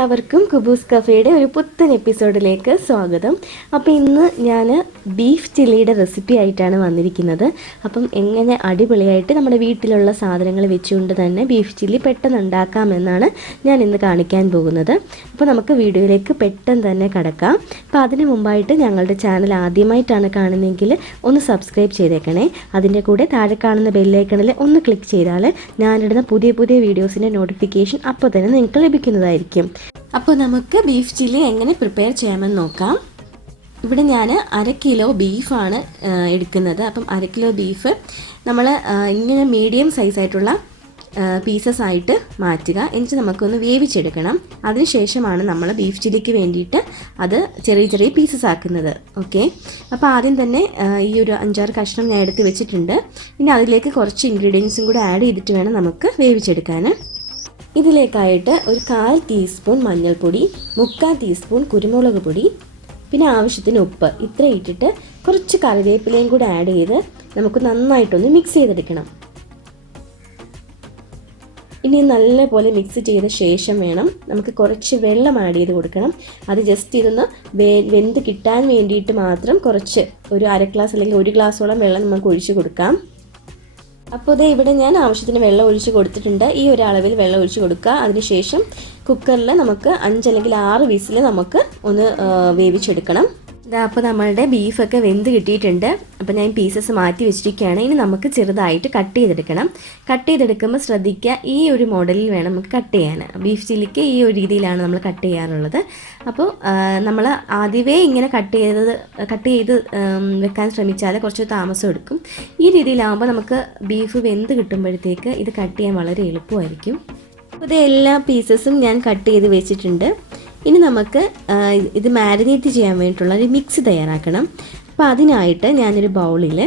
എല്ലാവർക്കും കുബൂസ് കഫേയുടെ ഒരു പുത്തൻ എപ്പിസോഡിലേക്ക് സ്വാഗതം. അപ്പോൾ ഇന്ന് ഞാൻ ബീഫ് ചില്ലിയുടെ റെസിപ്പി ആയിട്ടാണ് വന്നിരിക്കുന്നത്. അപ്പം എങ്ങനെ അടിപൊളിയായിട്ട് നമ്മുടെ വീട്ടിലുള്ള സാധനങ്ങൾ വെച്ചുകൊണ്ട് തന്നെ ബീഫ് ചില്ലി പെട്ടെന്ന് ഉണ്ടാക്കാമെന്നാണ് ഞാൻ ഇന്ന് കാണിക്കാൻ പോകുന്നത്. അപ്പോൾ നമുക്ക് വീഡിയോയിലേക്ക് പെട്ടെന്ന് തന്നെ കടക്കാം. അപ്പോൾ അതിന് മുമ്പായിട്ട് ഞങ്ങളുടെ ചാനൽ ആദ്യമായിട്ടാണ് കാണുന്നതെങ്കിൽ ഒന്ന് സബ്സ്ക്രൈബ് ചെയ്തേക്കണേ. അതിൻ്റെ കൂടെ താഴെ കാണുന്ന ബെല്ലൈക്കണിൽ ഒന്ന് ക്ലിക്ക് ചെയ്താൽ ഞാനിടുന്ന പുതിയ പുതിയ വീഡിയോസിൻ്റെ നോട്ടിഫിക്കേഷൻ അപ്പോൾ തന്നെ നിങ്ങൾക്ക് ലഭിക്കുന്നതായിരിക്കും. അപ്പോൾ നമുക്ക് ബീഫ് ചില്ലി എങ്ങനെ പ്രിപ്പയർ ചെയ്യാമെന്ന് നോക്കാം. ഇവിടെ ഞാൻ 1/2 കിലോ ബീഫാണ് എടുക്കുന്നത്. അപ്പം 1/2 കിലോ ബീഫ് നമ്മൾ ഇങ്ങനെ മീഡിയം സൈസായിട്ടുള്ള പീസസ് ആയിട്ട് മാറ്റുക. എന്നിട്ട് നമുക്കൊന്ന് വേവിച്ചെടുക്കണം. അതിനുശേഷമാണ് നമ്മൾ ബീഫ് ചില്ലിക്ക് വേണ്ടിയിട്ട് അത് ചെറിയ ചെറിയ പീസസ് ആക്കുന്നത്. ഓക്കെ, അപ്പോൾ ആദ്യം തന്നെ ഈ ഒരു 5-6 കഷ്ണം ഞാൻ എടുത്ത് വെച്ചിട്ടുണ്ട്. ഇനി അതിലേക്ക് കുറച്ച് ഇൻഗ്രീഡിയൻസും കൂടെ ആഡ് ചെയ്തിട്ട് വേണം നമുക്ക് വേവിച്ചെടുക്കാൻ. ഇതിലേക്കായിട്ട് ഒരു 1/4 ടീസ്പൂൺ മഞ്ഞൾപ്പൊടി, 3/4 ടീസ്പൂൺ കുരുമുളക് പൊടി, പിന്നെ ആവശ്യത്തിന് ഉപ്പ്, ഇത്ര ഇട്ടിട്ട് കുറച്ച് കറിവേപ്പിലയും കൂടെ ആഡ് ചെയ്ത് നമുക്ക് നന്നായിട്ടൊന്ന് മിക്സ് ചെയ്തെടുക്കണം. ഇനി നല്ലപോലെ മിക്സ് ചെയ്ത ശേഷം വേണം നമുക്ക് കുറച്ച് വെള്ളം ആഡ് ചെയ്ത് കൊടുക്കണം. അത് ജസ്റ്റ് ഇതൊന്ന് വെന്ത് കിട്ടാൻ വേണ്ടിയിട്ട് മാത്രം കുറച്ച് ഒരു 1/2 ഗ്ലാസ് അല്ലെങ്കിൽ 1 ഗ്ലാസോളം വെള്ളം നമുക്ക് ഒഴിച്ച് കൊടുക്കാം. അപ്പോൾ ഇത് ഇവിടെ ഞാൻ ആവശ്യത്തിന് വെള്ളം ഒഴിച്ച് കൊടുത്തിട്ടുണ്ട്. ഈ ഒരു അളവിൽ വെള്ളം ഒഴിച്ച് കൊടുക്കുക. അതിനുശേഷം കുക്കറിൽ നമുക്ക് 5 അല്ലെങ്കിൽ 6 വിസിൽ നമുക്ക് ഒന്ന് വേവിച്ചെടുക്കണം. അപ്പോൾ നമ്മളുടെ ബീഫൊക്കെ വെന്ത് കിട്ടിയിട്ടുണ്ട്. അപ്പോൾ ഞാൻ പീസസ് മാറ്റി വെച്ചിരിക്കുകയാണ്. ഇനി നമുക്ക് ചെറുതായിട്ട് കട്ട് ചെയ്തെടുക്കണം. കട്ട് ചെയ്തെടുക്കുമ്പോൾ ശ്രദ്ധിക്കുക, ഈ ഒരു മോഡലിൽ വേണം നമുക്ക് കട്ട് ചെയ്യാൻ. ബീഫ് ചില്ലിക്ക് ഈ ഒരു രീതിയിലാണ് നമ്മൾ കട്ട് ചെയ്യാറുള്ളത്. അപ്പോൾ നമ്മൾ ആദ്യമേ ഇങ്ങനെ കട്ട് ചെയ്ത് വെക്കാൻ ശ്രമിച്ചാൽ കുറച്ച് താമസം എടുക്കും. ഈ രീതിയിലാകുമ്പോൾ നമുക്ക് ബീഫ് വെന്ത് കിട്ടുമ്പോഴത്തേക്ക് ഇത് കട്ട് ചെയ്യാൻ വളരെ എളുപ്പമായിരിക്കും. അപ്പോൾ എല്ലാ പീസസും ഞാൻ കട്ട് ചെയ്ത് വെച്ചിട്ടുണ്ട്. ഇനി നമുക്ക് ഇത് മാരിനേറ്റ് ചെയ്യാൻ വേണ്ടിയിട്ടുള്ള ഒരു മിക്സ് തയ്യാറാക്കണം. അപ്പോൾ അതിനായിട്ട് ഞാനൊരു ബൗളിൽ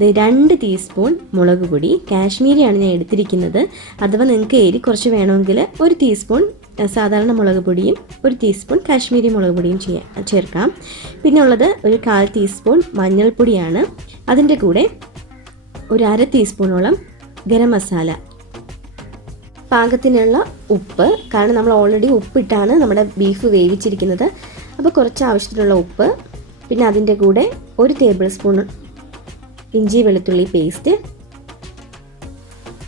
2 ടീസ്പൂൺ മുളക് പൊടി, കാശ്മീരിയാണ് ഞാൻ എടുത്തിരിക്കുന്നത്. അഥവാ നിങ്ങൾക്ക് എരി കുറച്ച് വേണമെങ്കിൽ 1 ടീസ്പൂൺ സാധാരണ മുളക് പൊടിയും 1 ടീസ്പൂൺ കാശ്മീരി മുളക് പൊടിയും ചേർക്കാം. പിന്നെ ഉള്ളത് ഒരു 1/4 ടീസ്പൂൺ മഞ്ഞൾപ്പൊടിയാണ്. അതിൻ്റെ കൂടെ ഒരു 1/2 ടീസ്പൂണോളം ഗരം മസാല, പാകത്തിനുള്ള ഉപ്പ്, കാരണം നമ്മൾ ഓൾറെഡി ഉപ്പിട്ടാണ് നമ്മുടെ ബീഫ് വേവിച്ചിരിക്കുന്നത്. അപ്പോൾ കുറച്ച് ആവശ്യത്തിനുള്ള ഉപ്പ്, പിന്നെ അതിൻ്റെ കൂടെ 1 ടേബിൾ സ്പൂൺ ഇഞ്ചി വെളുത്തുള്ളി പേസ്റ്റ്,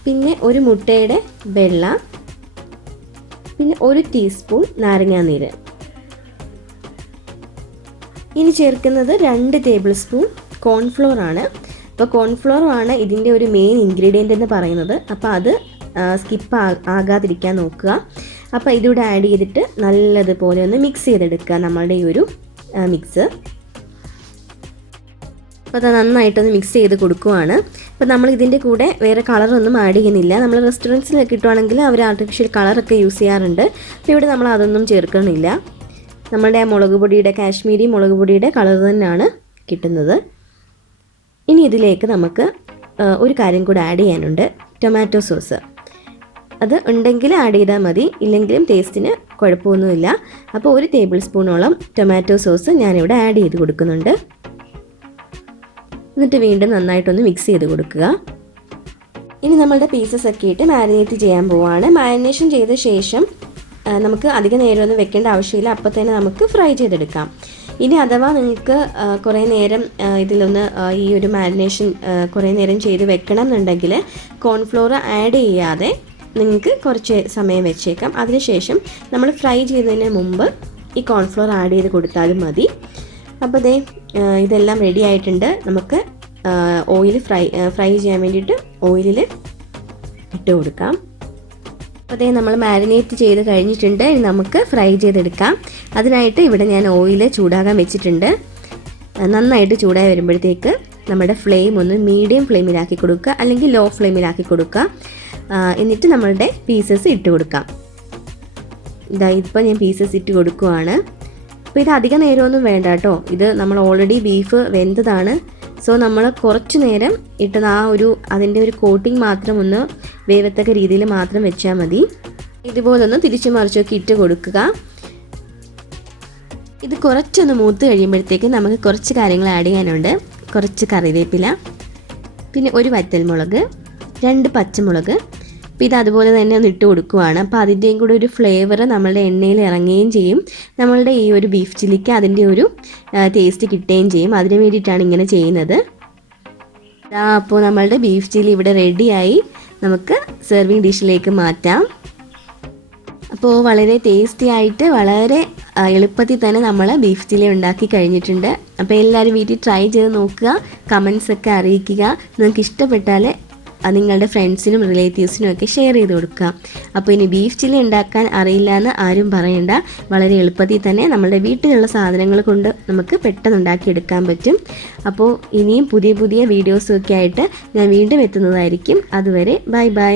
പിന്നെ 1 മുട്ടയുടെ വെള്ള, പിന്നെ 1 ടീസ്പൂൺ നാരങ്ങാനീര്. ഇനി ചേർക്കുന്നത് 2 ടേബിൾ സ്പൂൺ കോൺഫ്ലോർ ആണ്. അപ്പോൾ കോൺഫ്ലോർ ആണ് ഇതിൻ്റെ ഒരു മെയിൻ ഇൻഗ്രീഡിയൻ്റ് എന്ന് പറയുന്നത്. അപ്പോൾ അത് സ്കിപ്പ് ആകാതിരിക്കാൻ നോക്കുക. അപ്പോൾ ഇതിവിടെ ആഡ് ചെയ്തിട്ട് നല്ലതുപോലെ ഒന്ന് മിക്സ് ചെയ്തെടുക്കുക നമ്മളുടെ ഈ ഒരു മിക്സ്. അപ്പോൾ അത് നന്നായിട്ടൊന്ന് മിക്സ് ചെയ്ത് കൊടുക്കുവാണ്. അപ്പോൾ നമ്മൾ ഇതിൻ്റെ കൂടെ വേറെ കളറൊന്നും ആഡ് ചെയ്യുന്നില്ല. നമ്മൾ റെസ്റ്റോറൻറ്റ്സിലൊക്കെ കിട്ടുവാണെങ്കിൽ അവർ ആർട്ടിഫിഷ്യൽ കളറൊക്കെ യൂസ് ചെയ്യാറുണ്ട്. അപ്പോൾ ഇവിടെ നമ്മൾ അതൊന്നും ചേർക്കണില്ല. നമ്മളുടെ മുളക് പൊടിയുടെ, കാശ്മീരി മുളക് പൊടിയുടെ കളർ തന്നെയാണ് കിട്ടുന്നത്. ഇനി ഇതിലേക്ക് നമുക്ക് ഒരു കാര്യം കൂടെ ആഡ് ചെയ്യാനുണ്ട്, ടൊമാറ്റോ സോസ്. അത് ഉണ്ടെങ്കിൽ ആഡ് ചെയ്താൽ മതി, ഇല്ലെങ്കിലും ടേസ്റ്റിന് കുഴപ്പമൊന്നുമില്ല. അപ്പോൾ 1 ടേബിൾ സ്പൂണോളം ടൊമാറ്റോ സോസ് ഞാനിവിടെ ആഡ് ചെയ്ത് കൊടുക്കുന്നുണ്ട്. എന്നിട്ട് വീണ്ടും നന്നായിട്ടൊന്ന് മിക്സ് ചെയ്ത് കൊടുക്കുക. ഇനി നമ്മളുടെ പീസസ് ഒക്കെ ഇട്ട് മാരിനേറ്റ് ചെയ്യാൻ പോവുകയാണ്. മാരിനേഷൻ ചെയ്ത ശേഷം നമുക്ക് അധിക നേരമൊന്നും വെക്കേണ്ട ആവശ്യമില്ല. അപ്പോൾ തന്നെ നമുക്ക് ഫ്രൈ ചെയ്തെടുക്കാം. ഇനി അഥവാ നിങ്ങൾക്ക് കുറേ നേരം ഇതിലൊന്ന് ഈ ഒരു മാരിനേഷൻ കുറേ നേരം ചെയ്ത് വെക്കണം എന്നുണ്ടെങ്കിൽ കോൺഫ്ലോർ ആഡ് ചെയ്യാതെ നിങ്ങൾക്ക് കുറച്ച് സമയം വെച്ചേക്കാം. അതിനുശേഷം നമ്മൾ ഫ്രൈ ചെയ്തതിന് മുമ്പ് ഈ കോൺഫ്ലോർ ആഡ് ചെയ്ത് കൊടുത്താലും മതി. അപ്പോൾ ഇതെല്ലാം റെഡി ആയിട്ടുണ്ട്. നമുക്ക് ഓയിൽ ഫ്രൈ ചെയ്യാൻ വേണ്ടിയിട്ട് ഓയിലിൽ ഇട്ട് കൊടുക്കാം. അപ്പോൾ നമ്മൾ മാരിനേറ്റ് ചെയ്ത് കഴിഞ്ഞിട്ടുണ്ട്. ഇനി നമുക്ക് ഫ്രൈ ചെയ്തെടുക്കാം. അതിനായിട്ട് ഇവിടെ ഞാൻ ഓയിൽ ചൂടാകാൻ വെച്ചിട്ടുണ്ട്. നന്നായിട്ട് ചൂടായി വരുമ്പോഴത്തേക്ക് നമ്മുടെ ഫ്ലെയിം ഒന്ന് മീഡിയം ഫ്ലെയിമിലാക്കി കൊടുക്കുക, അല്ലെങ്കിൽ ലോ ഫ്ലെയിമിലാക്കി കൊടുക്കുക. എന്നിട്ട് നമ്മളുടെ പീസസ് ഇട്ട് കൊടുക്കാം. ഇപ്പോൾ ഞാൻ പീസസ് ഇട്ട് കൊടുക്കുവാണ്. അപ്പോൾ ഇത് അധിക നേരമൊന്നും വേണ്ട കേട്ടോ. ഇത് നമ്മൾ ഓൾറെഡി ബീഫ് വെന്തതാണ്. സോ നമ്മൾ കുറച്ച് നേരം ഇട്ടത് അതിൻ്റെ ഒരു കോട്ടിങ് മാത്രം ഒന്ന് വേവത്തക്ക രീതിയിൽ മാത്രം വെച്ചാൽ മതി. ഇതുപോലൊന്ന് തിരിച്ചു മറിച്ചൊക്കെ ഇട്ട് കൊടുക്കുക. ഇത് കുറച്ചൊന്ന് മൂത്ത് കഴിയുമ്പോഴത്തേക്ക് നമുക്ക് കുറച്ച് കാര്യങ്ങൾ ആഡ് ചെയ്യാനുണ്ട്. കുറച്ച് കറിവേപ്പില, പിന്നെ 1 വറ്റൽമുളക്, 2 പച്ചമുളക്, അപ്പോൾ ഇത് അതുപോലെ തന്നെ ഒന്ന് ഇട്ട് കൊടുക്കുവാണ്. അപ്പോൾ അതിൻ്റെയും കൂടെ ഒരു ഫ്ലേവർ നമ്മളുടെ എണ്ണയിൽ ഇറങ്ങുകയും ചെയ്യും, നമ്മളുടെ ഈ ഒരു ബീഫ് ചില്ലിക്ക് അതിൻ്റെ ഒരു ടേസ്റ്റ് കിട്ടുകയും ചെയ്യും. അതിന് വേണ്ടിയിട്ടാണ് ഇങ്ങനെ ചെയ്യുന്നത്. അപ്പോൾ നമ്മളുടെ ബീഫ് ചില്ലി ഇവിടെ റെഡിയായി. നമുക്ക് സെർവിങ് ഡിഷിലേക്ക് മാറ്റാം. അപ്പോൾ വളരെ ടേസ്റ്റി ആയിട്ട് വളരെ എളുപ്പത്തിൽ തന്നെ നമ്മൾ ബീഫ് ചില്ലി ഉണ്ടാക്കി കഴിഞ്ഞിട്ടുണ്ട്. അപ്പോൾ എല്ലാവരും വീട്ടിൽ ട്രൈ ചെയ്ത് നോക്കുക, കമൻസ് ഒക്കെ അറിയിക്കുക. നിങ്ങൾക്ക് ഇഷ്ടപ്പെട്ടാൽ നിങ്ങളുടെ ഫ്രണ്ട്സിനും റിലേറ്റീവ്സിനും ഒക്കെ ഷെയർ ചെയ്ത് കൊടുക്കുക. അപ്പോൾ ഇനി ബീഫ് ചില്ലി ഉണ്ടാക്കാൻ അറിയില്ല എന്ന് ആരും പറയണ്ട. വളരെ എളുപ്പത്തിൽ തന്നെ നമ്മുടെ വീട്ടിലുള്ള സാധനങ്ങൾ കൊണ്ട് നമുക്ക് പെട്ടെന്ന് ഉണ്ടാക്കിയെടുക്കാൻ പറ്റും. അപ്പോൾ ഇനിയും പുതിയ പുതിയ വീഡിയോസൊക്കെ ആയിട്ട് ഞാൻ വീണ്ടും എത്തുന്നതായിരിക്കും. അതുവരെ ബൈ ബൈ.